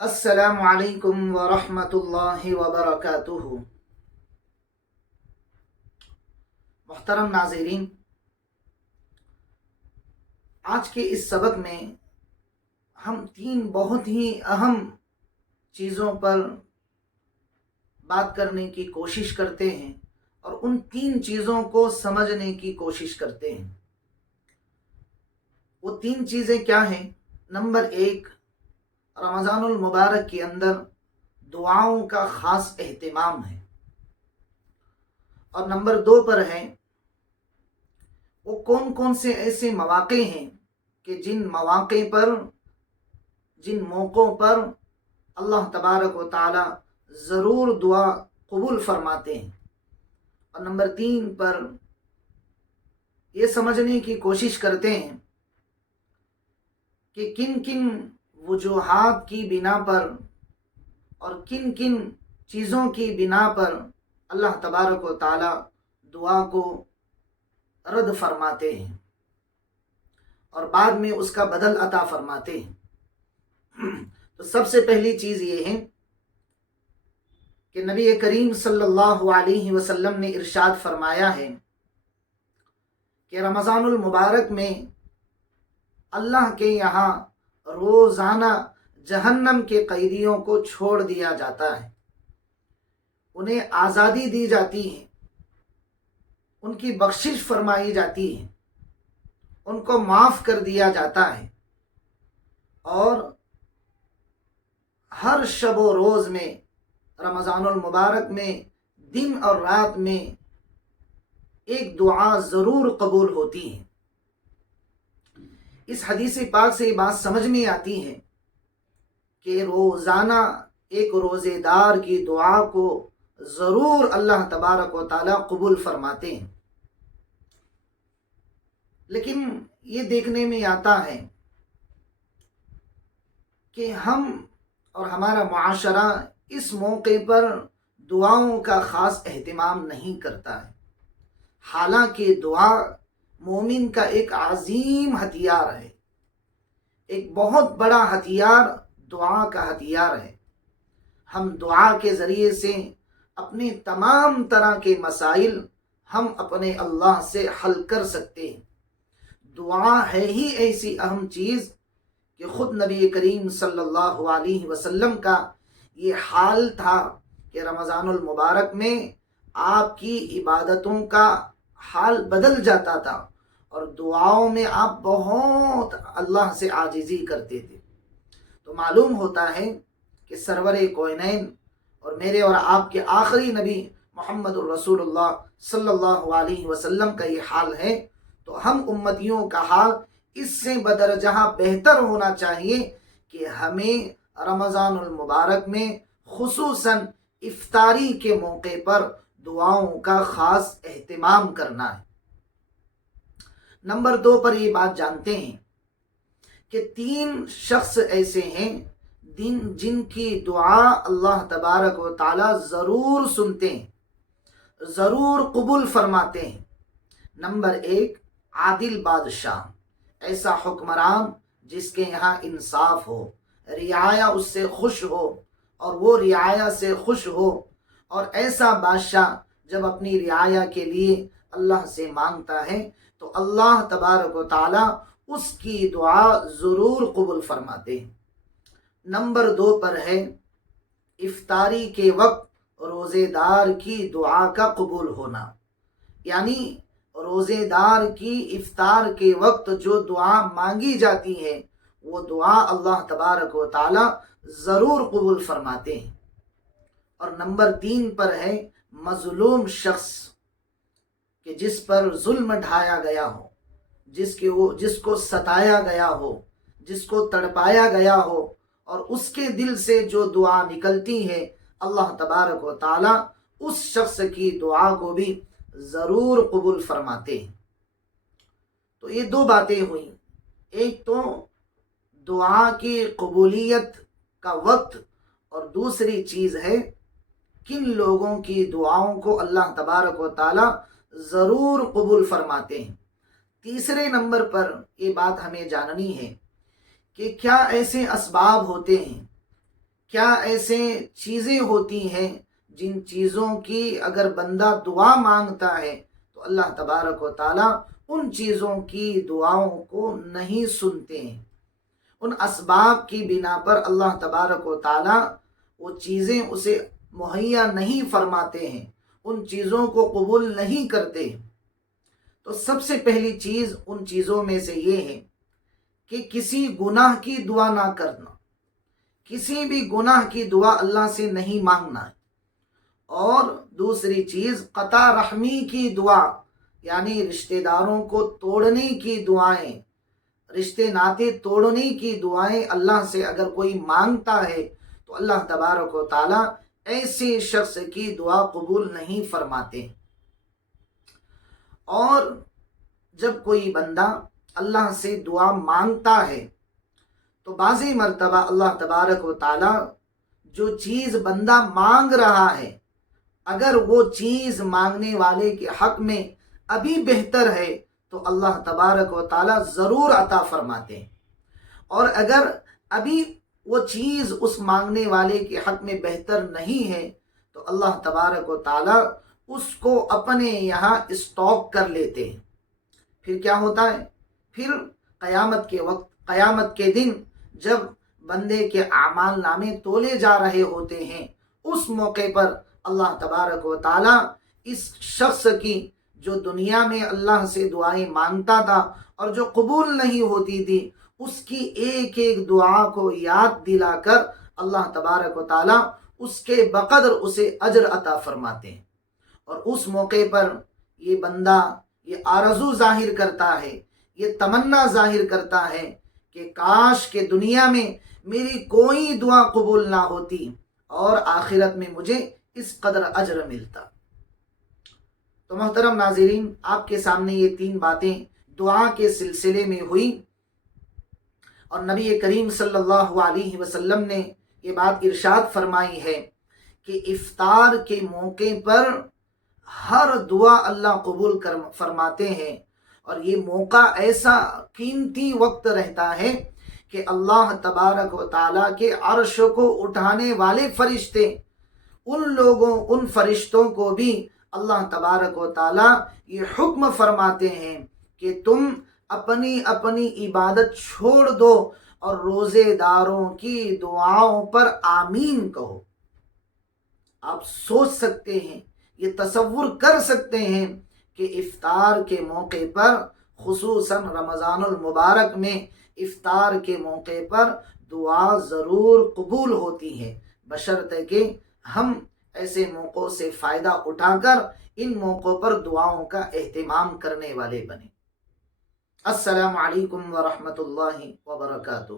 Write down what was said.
السلام علیکم ورحمۃ اللہ وبرکاتہ۔ محترم ناظرین، آج کے اس سبق میں ہم تین بہت ہی اہم چیزوں پر بات کرنے کی کوشش کرتے ہیں اور ان تین چیزوں کو سمجھنے کی کوشش کرتے ہیں۔ وہ تین چیزیں کیا ہیں؟ نمبر ایک، رمضان المبارک کے اندر دعاؤں کا خاص اہتمام ہے، اور نمبر دو پر ہے وہ کون کون سے ایسے مواقع ہیں کہ جن مواقع پر، جن موقعوں پر اللہ تبارک و تعالی ضرور دعا قبول فرماتے ہیں، اور نمبر تین پر یہ سمجھنے کی کوشش کرتے ہیں کہ کن کن وجوہات کی بنا پر اور کن کن چیزوں کی بنا پر اللہ تبارک و تعالی دعا کو رد فرماتے ہیں اور بعد میں اس کا بدل عطا فرماتے ہیں۔ تو سب سے پہلی چیز یہ ہے کہ نبی کریم صلی اللہ علیہ وسلم نے ارشاد فرمایا ہے کہ رمضان المبارک میں اللہ کے یہاں روزانہ جہنم کے قیدیوں کو چھوڑ دیا جاتا ہے، انہیں آزادی دی جاتی ہے، ان کی بخشش فرمائی جاتی ہے، ان کو معاف کر دیا جاتا ہے، اور ہر شب و روز میں رمضان المبارک میں دن اور رات میں ایک دعا ضرور قبول ہوتی ہے۔ اس حدیث پاک سے یہ بات سمجھ میں آتی ہے کہ روزانہ ایک روزے دار کی دعا کو ضرور اللہ تبارک و تعالی قبول فرماتے ہیں۔ لیکن یہ دیکھنے میں آتا ہے کہ ہم اور ہمارا معاشرہ اس موقع پر دعاؤں کا خاص اہتمام نہیں کرتا ہے، حالانکہ دعا مومن کا ایک عظیم ہتھیار ہے، ایک بہت بڑا ہتھیار دعا کا ہتھیار ہے۔ ہم دعا کے ذریعے سے اپنے تمام طرح کے مسائل ہم اپنے اللہ سے حل کر سکتے ہیں۔ دعا ہے ہی ایسی اہم چیز کہ خود نبی کریم صلی اللہ علیہ وسلم کا یہ حال تھا کہ رمضان المبارک میں آپ کی عبادتوں کا حال بدل جاتا تھا اور دعاؤں میں آپ بہت اللہ سے عاجزی کرتے تھے۔ تو معلوم ہوتا ہے کہ سرور کونین اور میرے اور آپ کے آخری نبی محمد الرسول اللہ صلی اللہ علیہ وسلم کا یہ حال ہے، تو ہم امتیوں کا حال اس سے بدرجہ بہتر ہونا چاہیے کہ ہمیں رمضان المبارک میں خصوصاً افطاری کے موقع پر دعاؤں کا خاص اہتمام کرنا ہے۔ نمبر دو پر یہ بات جانتے ہیں کہ تین شخص ایسے ہیں جن کی دعا اللہ تبارک و تعالی ضرور سنتے ہیں، ضرور قبول فرماتے ہیں۔ نمبر ایک، عادل بادشاہ، ایسا حکمران جس کے یہاں انصاف ہو، رعایا اس سے خوش ہو اور وہ رعایا سے خوش ہو، اور ایسا بادشاہ جب اپنی رعایا کے لیے اللہ سے مانگتا ہے تو اللہ تبارک و تعالی اس کی دعا ضرور قبول فرماتے ہیں۔ نمبر دو پر ہے افطاری کے وقت روزے دار کی دعا کا قبول ہونا، یعنی روزے دار کی افطار کے وقت جو دعا مانگی جاتی ہے وہ دعا اللہ تبارک و تعالی ضرور قبول فرماتے ہیں۔ اور نمبر تین پر ہے مظلوم شخص کہ جس پر ظلم ڈھایا گیا ہو، جس کو ستایا گیا ہو، جس کو تڑپایا گیا ہو، اور اس کے دل سے جو دعا نکلتی ہے اللہ تبارک و تعالی اس شخص کی دعا کو بھی ضرور قبول فرماتے ہیں۔ تو یہ دو باتیں ہوئیں، ایک تو دعا کی قبولیت کا وقت، اور دوسری چیز ہے کن لوگوں کی دعاؤں کو اللہ تبارک و تعالی ضرور قبول فرماتے ہیں۔ تیسرے نمبر پر یہ بات ہمیں جاننی ہے کہ کیا ایسے اسباب ہوتے ہیں کیا ایسے چیزیں ہوتی ہیں جن چیزوں کی اگر بندہ دعا مانگتا ہے تو اللہ تبارک و تعالیٰ ان چیزوں کی دعاؤں کو نہیں سنتے ہیں، ان اسباب کی بنا پر اللہ تبارک و تعالیٰ وہ چیزیں اسے مہیا نہیں فرماتے ہیں، ان چیزوں کو قبول نہیں کرتے۔ تو سب سے پہلی چیز ان چیزوں میں سے یہ ہے کہ کسی گناہ کی دعا نہ کرنا، کسی بھی گناہ کی دعا اللہ سے نہیں مانگنا ہے۔ اور دوسری چیز قطع رحمی کی دعا، یعنی رشتہ داروں کو توڑنے کی دعائیں، رشتے ناطے توڑنے کی دعائیں اللہ سے اگر کوئی مانگتا ہے تو اللہ تبارک و تعالیٰ ایسے شخص کی دعا قبول نہیں فرماتے۔ اور جب کوئی بندہ اللہ سے دعا مانگتا ہے تو بعضی مرتبہ اللہ تبارک و تعالیٰ جو چیز بندہ مانگ رہا ہے، اگر وہ چیز مانگنے والے کے حق میں ابھی بہتر ہے تو اللہ تبارک و تعالیٰ ضرور عطا فرماتے ہیں، اور اگر ابھی وہ چیز اس مانگنے والے کے حق میں بہتر نہیں ہے تو اللہ تبارک و تعالیٰ اس کو اپنے یہاں اسٹاک کر لیتے ہیں۔ پھر کیا ہوتا ہے؟ پھر قیامت کے وقت، قیامت کے دن جب بندے کے اعمال نامے تولے جا رہے ہوتے ہیں، اس موقع پر اللہ تبارک و تعالیٰ اس شخص کی جو دنیا میں اللہ سے دعائیں مانگتا تھا اور جو قبول نہیں ہوتی تھی، اس کی ایک ایک دعا کو یاد دلا کر اللہ تبارک و تعالیٰ اس کے بقدر اسے اجر عطا فرماتے ہیں۔ اور اس موقع پر یہ بندہ یہ آرزو ظاہر کرتا ہے، یہ تمنا ظاہر کرتا ہے کہ کاش کہ دنیا میں میری کوئی دعا قبول نہ ہوتی اور آخرت میں مجھے اس قدر اجر ملتا۔ تو محترم ناظرین، آپ کے سامنے یہ 3 باتیں دعا کے سلسلے میں ہوئی، اور نبی کریم صلی اللہ علیہ وسلم نے یہ بات ارشاد فرمائی ہے کہ افطار کے موقع پر ہر دعا اللہ قبول فرماتے ہیں، اور یہ موقع ایسا قیمتی وقت رہتا ہے کہ اللہ تبارک و تعالیٰ کے عرش کو اٹھانے والے فرشتے، ان فرشتوں کو بھی اللہ تبارک و تعالیٰ یہ حکم فرماتے ہیں کہ تم اپنی اپنی عبادت چھوڑ دو اور روزے داروں کی دعاؤں پر آمین کہو۔ آپ سوچ سکتے ہیں، یہ تصور کر سکتے ہیں کہ افطار کے موقع پر، خصوصاً رمضان المبارک میں افطار کے موقع پر دعا ضرور قبول ہوتی ہے، بشرطے کہ ہم ایسے موقعوں سے فائدہ اٹھا کر ان موقعوں پر دعاؤں کا اہتمام کرنے والے بنیں۔ السلام علیکم ورحمۃ اللہ وبرکاتہ۔